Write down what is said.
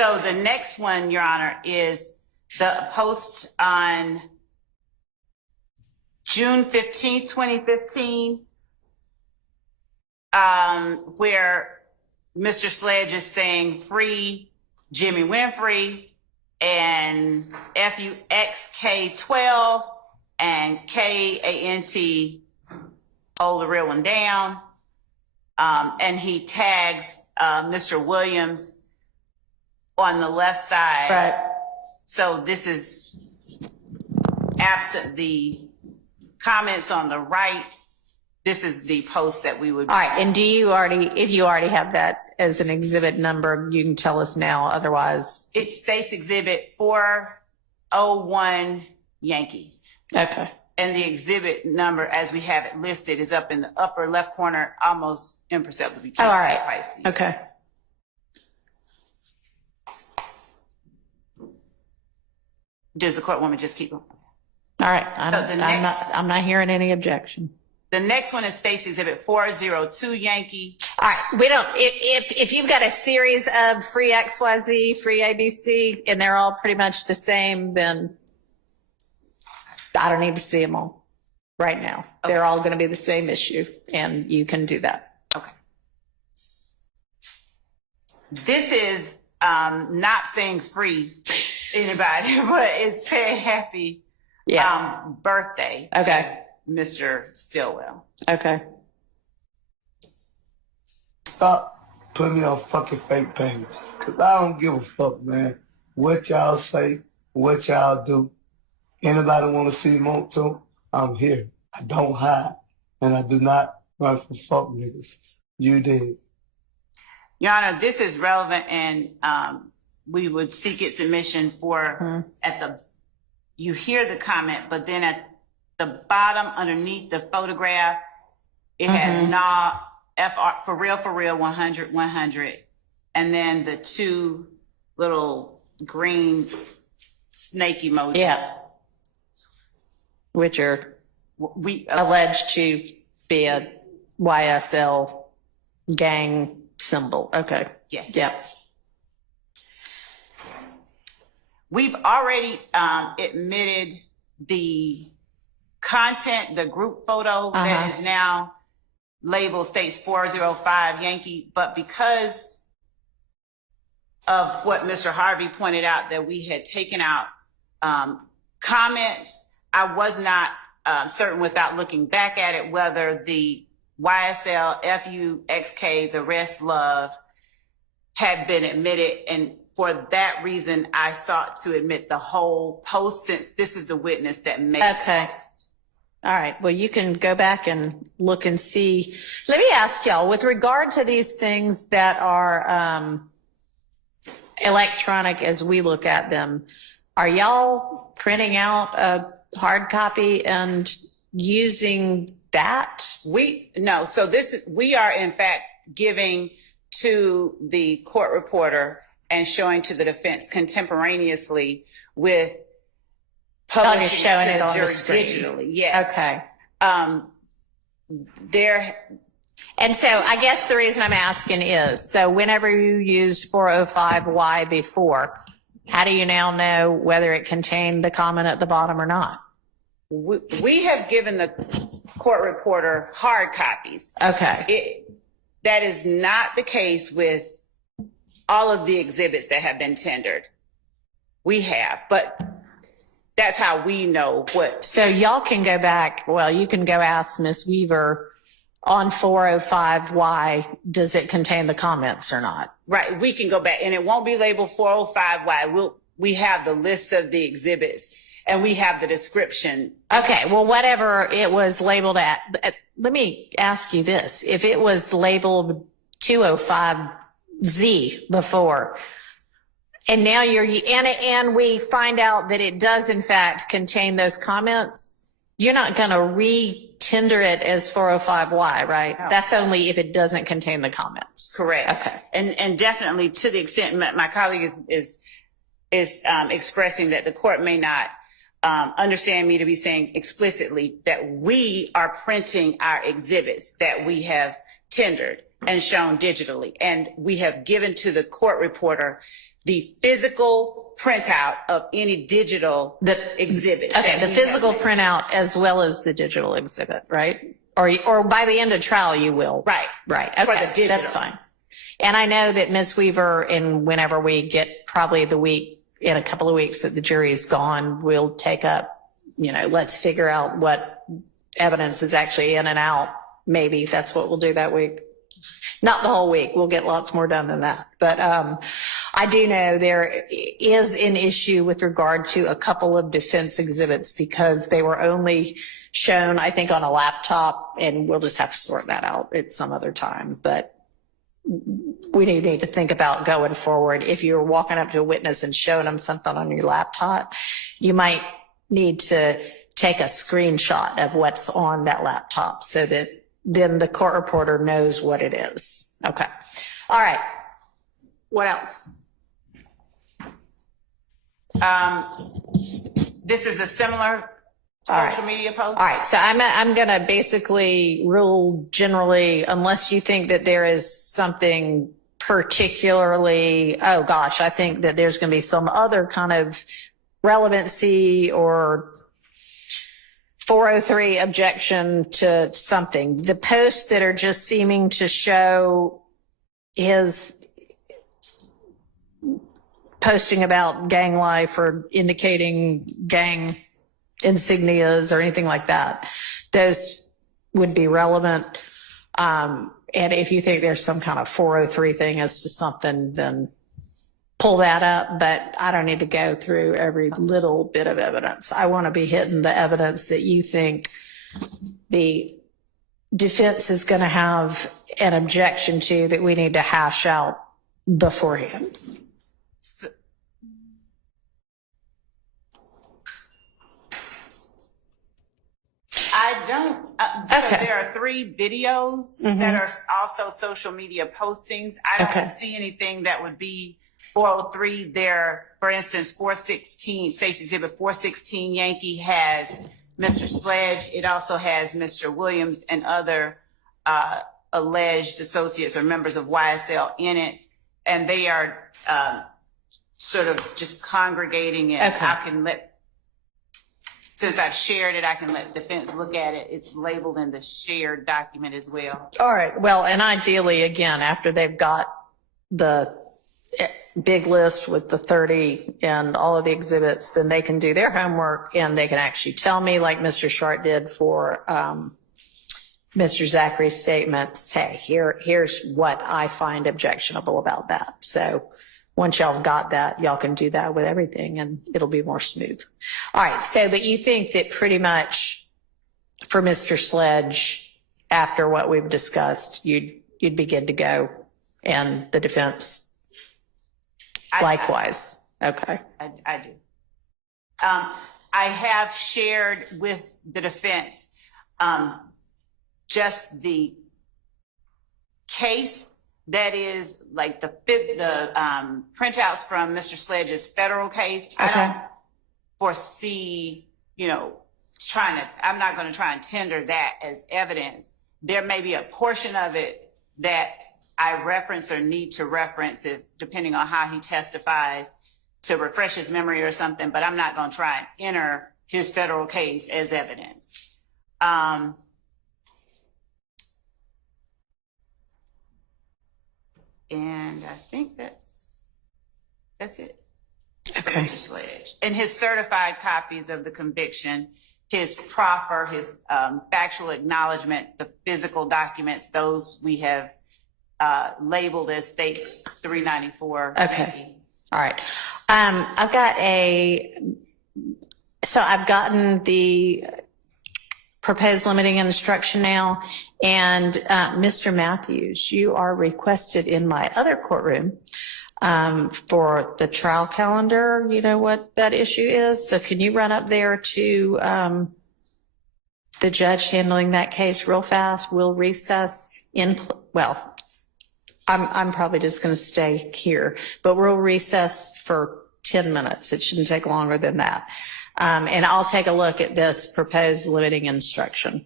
So the next one, Your Honor, is the post on June 15th, 2015, where Mr. Sledge is saying free Jimmy Winfrey and FUXK12 and KANT, hold the real one down. And he tags Mr. Williams on the left side. Right. So this is absent the comments on the right. This is the post that we would. All right. And do you already, if you already have that as an exhibit number, you can tell us now. Otherwise, It's State's Exhibit 401 Yankee. okay. And the exhibit number, as we have it listed, is up in the upper left corner, almost imperceptibly. Oh, all right. Okay. Does the court want me to just keep going? All right. I'm not hearing any objection. The next one is State's Exhibit 402 Yankee. All right. We don't, if you've got a series of free XYZ, free ABC, and they're all pretty much the same, then I don't need to see them all right now. Okay. They're all going to be the same issue, and you can do that. Okay. This is not saying free anybody, but it's saying happy birthday. Okay. Mr. Stillwell. Okay. Stop putting me on fucking fake pages, because I don't give a fuck, man. What y'all say, what y'all do. Anybody want to see Mounk Tounk? I'm here. I don't hide. And I do not run for fuck niggas. You did. Your Honor, this is relevant, and we would seek its submission for you hear the comment, but then at the bottom underneath the photograph, it has FR, for real, 100, 100. And then the two little green snake emojis. Yeah. Which are alleged to be a YSL gang symbol. Okay. Yes. Yep. We've already admitted the content, the group photo that is now labeled States 405 Yankee, but because of what Mr. Harvey pointed out, that we had taken out comments, I was not certain without looking back at it whether the YSL, FUXK, the rest love had been admitted, and for that reason, I sought to admit the whole post, since this is the witness that made the post. All right. Well, you can go back and look and see. Let me ask y'all, with regard to these things that are electronic as we look at them, are y'all printing out a hard copy and using that? No. So we are in fact giving to the court reporter and showing to the defense contemporaneously with publishing showing it on the screen digitally. Yes. Okay. And so I guess the reason I'm asking is, so whenever you used 405Y before, how do you now know whether it contained the comment at the bottom or not? We have given the court reporter hard copies. Okay. That is not the case with all of the exhibits that have been tendered. We have, but that's how we know what. So y'all can go back. Well, you can go ask Ms. Weaver on 405Y, does it contain the comments or not? Right. We can go back, and it won't be labeled 405Y. We have the list of the exhibits, and we have the description. Okay. Well, whatever it was labeled at, let me ask you this. If it was labeled 205Z before, and now and we find out that it does in fact contain those comments, you're not going to re-tender it as 405Y, right? No. That's only if it doesn't contain the comments. Correct. Okay. And definitely to the extent my colleague is expressing that the court may not understand me to be saying explicitly that we are printing our exhibits that we have tendered. and shown digitally. And we have given to the court reporter the physical printout of any digital exhibit. Okay, the physical printout as well as the digital exhibit, right? Or by the end of trial, you will. Right. Right. For Okay, the digital. that's fine. And I know that Ms. Weaver, and whenever we get probably in a couple of weeks that the jury's gone, we'll take up, let's figure out what evidence is actually in and out. Maybe that's what we'll do that week. Not the whole week. We'll get lots more done than that. But I do know there is an issue with regard to a couple of defense exhibits because they were only shown, I think, on a laptop, and we'll just have to sort that out at some other time. But we need to think about going forward. If you're walking up to a witness and showing them something on your laptop, you might need to take a screenshot of what's on that laptop so that then the court reporter knows what it is. Okay. All right. What else? This is a similar social media post. All right. So I'm going to basically rule generally, unless you think that there is something particularly, oh gosh, I think that there's going to be some other kind of relevancy or 403 objection to something. The posts that are just seeming to show his posting about gang life or indicating gang insignias or anything like that, those would be relevant. And if you think there's some kind of 403 thing as to something, then pull that up. But I don't need to go through every little bit of evidence. I want to be hitting the evidence that you think the defense is going to have an objection to that we need to hash out beforehand. I don't. Okay. There are 3 videos that are also social media postings. I don't see anything that would be 403 there. For instance, 416, Stacey exhibit 416 Yankee has Mr. Sledge. It also has Mr. Williams and other alleged associates or members of YSL in it. And they are sort of just congregating it. Okay. I can since I've shared it, I can let defense look at it. It's labeled in the shared document as well. All right. Well, and ideally, again, after they've got the big list with the 30 and all of the exhibits, then they can do their homework and they can actually tell me, like Mr. Shart did for Mr. Zachary's statements, hey, here's what I find objectionable about that. So once y'all got that, y'all can do that with everything and it'll be more smooth. All right. So, but you think that pretty much for Mr. Sledge, after what we've discussed, you'd be good to go, and the defense likewise. Okay. I do. I have shared with the defense just the case that is like the printouts from Mr. Sledge's federal case. Okay. I don't foresee, I'm not going to try and tender that as evidence. There may be a portion of it that I reference or need to reference depending on how he testifies to refresh his memory or something, but I'm not going to try and enter his federal case as evidence. And I think that's it. Okay. Mr. Sledge. And his certified copies of the conviction, his proffer, his factual acknowledgement, the physical documents, those we have labeled as states 394. Okay. All right. I've gotten the proposed limiting instruction now. And Mr. Matthews, you are requested in my other courtroom for the trial calendar. You know what that issue is? So can you run up there to the judge handling that case real fast? We'll recess I'm probably just going to stay here, but we'll recess for 10 minutes. It shouldn't take longer than that. And I'll take a look at this proposed limiting instruction.